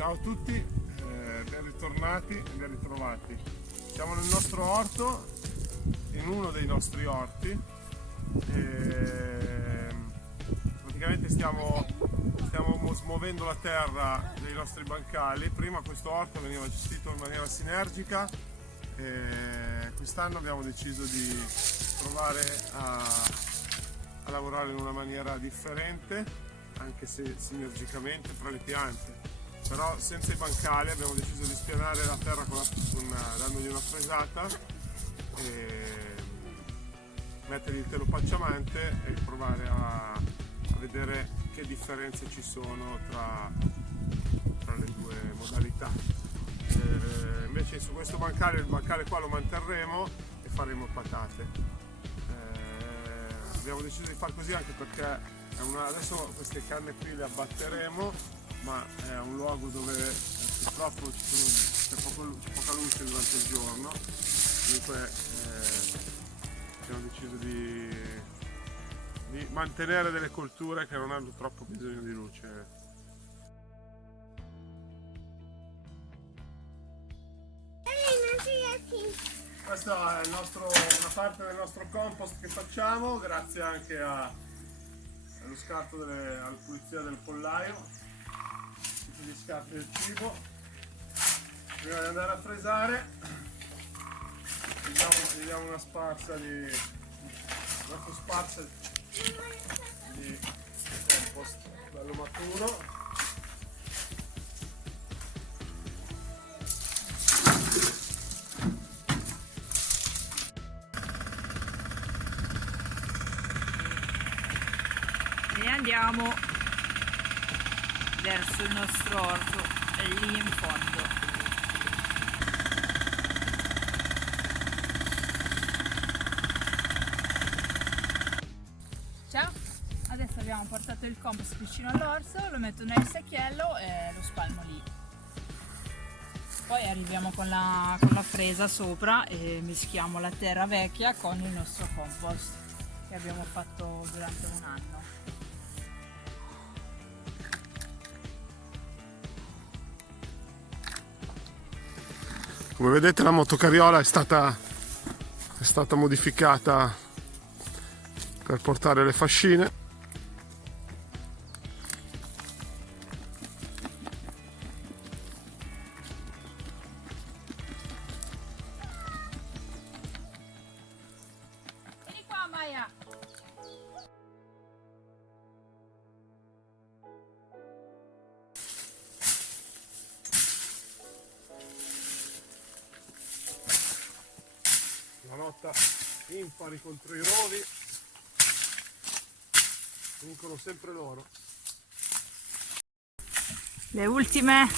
Ciao a tutti, ben ritornati e ben ritrovati. Siamo nel nostro orto, in uno dei nostri orti. Praticamente stiamo smuovendo la terra dei nostri bancali. Prima questo orto veniva gestito in maniera sinergica e quest'anno abbiamo deciso di provare a lavorare in una maniera differente, anche se sinergicamente fra le piante. Però senza i bancali abbiamo deciso di spianare la terra dandogli una fresata e mettergli il telo pacciamante e provare a vedere che differenze ci sono tra le due modalità. Invece su questo bancale, il bancale qua lo manterremo e faremo patate. Abbiamo deciso di far così anche perché adesso queste canne qui le abbatteremo, ma è un luogo dove purtroppo c'è poca luce durante il giorno, dunque abbiamo deciso di mantenere delle colture che non hanno troppo bisogno di luce. Questa è una parte del nostro compost che facciamo, grazie anche allo scarto alla pulizia del pollaio. Gli scarti del cibo. Prima di andare a fresare gli diamo una sparsa di compost bello maturo. E andiamo verso il nostro orto, è lì in fondo. Ciao, adesso abbiamo portato il compost vicino all'orso, lo metto nel secchiello e lo spalmo lì. Poi arriviamo con la fresa sopra e mischiamo la terra vecchia con il nostro compost che abbiamo fatto durante un anno. Come vedete la motocarriola è stata modificata per portare le fascine. Vieni qua, Maya! Una lotta impari contro i rovi, vincono sempre loro. Le ultime.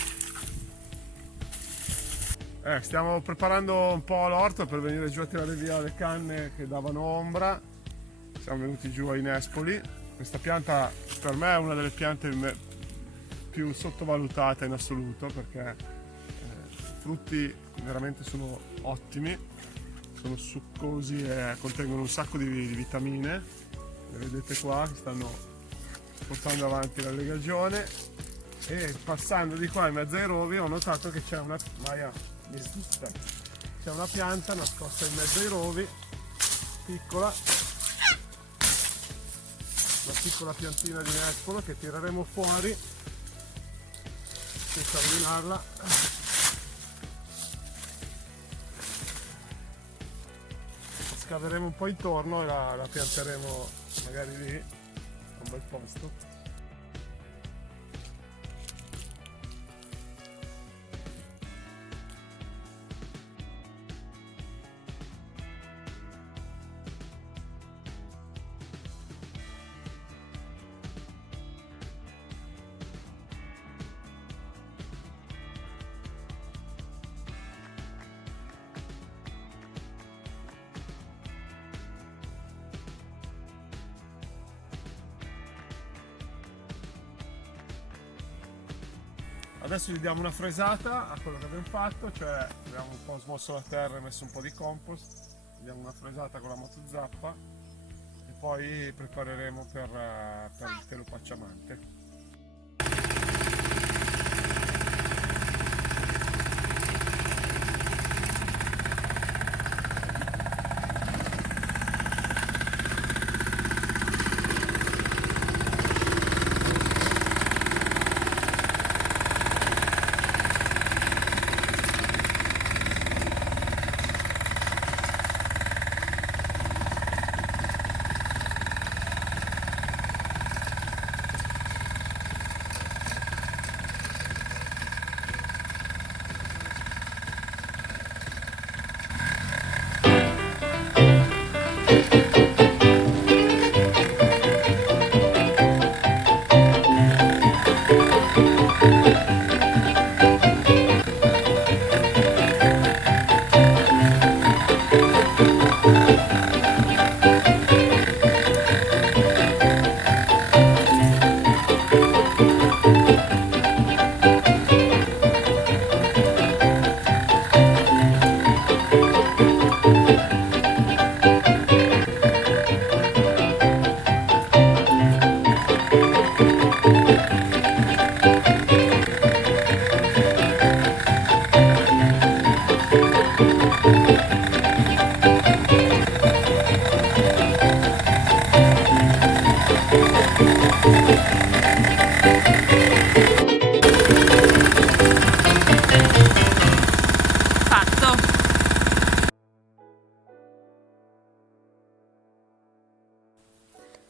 Stiamo preparando un po' l'orto per venire giù a tirare via le canne che davano ombra. Siamo venuti giù ai nespoli. Questa pianta per me è una delle piante più sottovalutate in assoluto, perché i frutti veramente sono ottimi, sono succosi e contengono un sacco di vitamine. Le vedete qua che stanno portando avanti la legagione, e passando di qua in mezzo ai rovi ho notato che c'è una pianta nascosta in mezzo ai rovi, piccola, una piccola piantina di nespolo che tireremo fuori senza rovinarla. Scaveremo un po' intorno e la pianteremo magari lì, a un bel posto. Adesso gli diamo una fresata a quello che abbiamo fatto, cioè abbiamo un po' smosso la terra e messo un po' di compost, gli diamo una fresata con la motozappa e poi prepareremo per il telo pacciamante.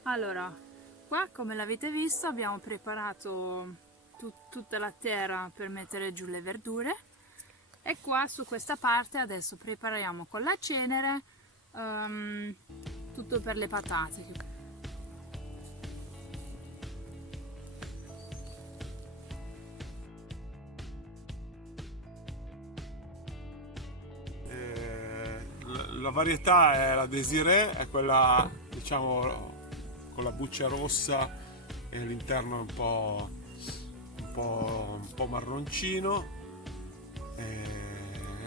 Allora, qua come l'avete visto abbiamo preparato tutta la terra per mettere giù le verdure e qua su questa parte adesso prepariamo con la cenere tutto per le patate. La varietà è la Désiré, è quella diciamo con la buccia rossa e l'interno è un po' marroncino. E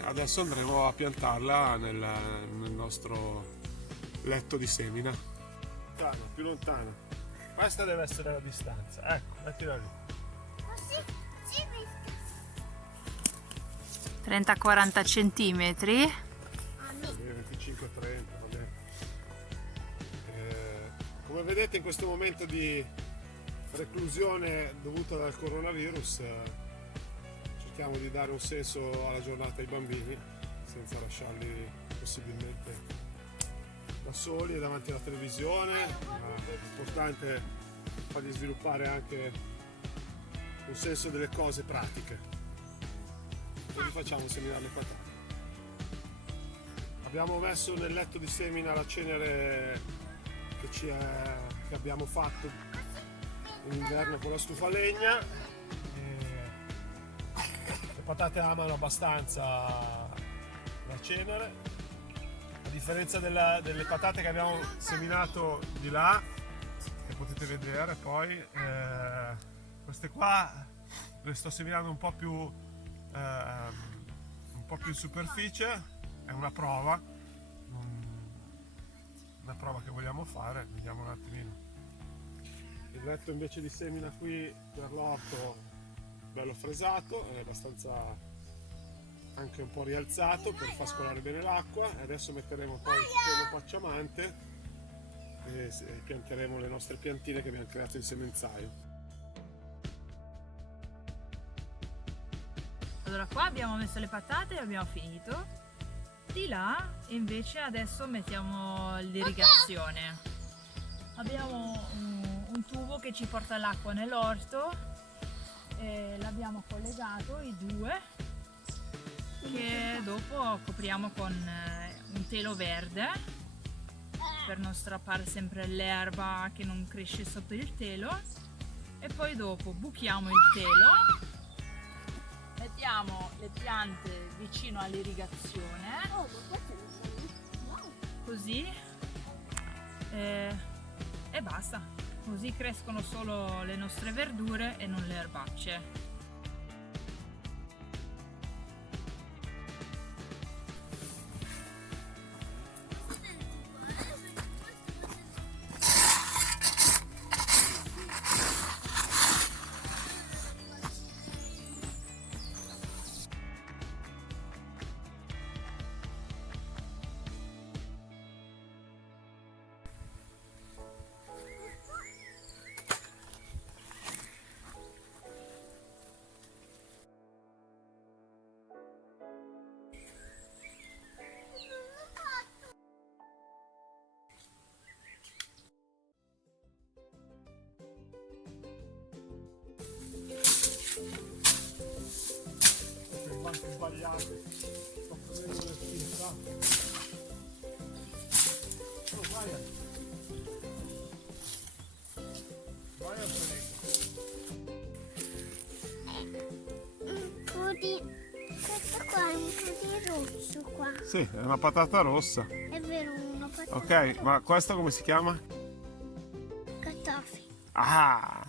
adesso andremo a piantarla nel nostro letto di semina. Più lontana. Questa deve essere la distanza. Ecco, mettila lì. 30-40 centimetri. 25-30, vabbè. Come vedete in questo momento di reclusione dovuta dal coronavirus cerchiamo di dare un senso alla giornata ai bambini senza lasciarli possibilmente da soli e davanti alla televisione. È importante fargli sviluppare anche un senso delle cose pratiche. Quindi facciamo seminare le patate. Abbiamo messo nel letto di semina la cenere che abbiamo fatto in inverno con la stufa a legna. Le patate amano abbastanza la cenere, a differenza delle patate che abbiamo seminato di là, che potete vedere poi. Queste qua le sto seminando un po' più in superficie. È una prova che vogliamo fare, vediamo un attimino. Il letto invece di semina qui per l'orto bello fresato, è abbastanza anche un po' rialzato per far scolare bene l'acqua, e adesso metteremo poi il pelo pacciamante e pianteremo le nostre piantine che abbiamo creato in semenzaio. Allora qua abbiamo messo le patate e abbiamo finito. Di là invece adesso mettiamo l'irrigazione. Abbiamo un tubo che ci porta l'acqua nell'orto e l'abbiamo collegato i due, che dopo copriamo con un telo verde per non strappare sempre l'erba che non cresce sotto il telo, e poi dopo buchiamo il telo, mettiamo le piante vicino all'irrigazione, così e basta, così crescono solo le nostre verdure e non le erbacce. Sbagliate, sto prendendo le spinta. Vai a questo qua è un po' di rosso qua. Sì, è una patata rossa. È vero, una patata. Ok, ma questa come si chiama? Cartoffi. Ah!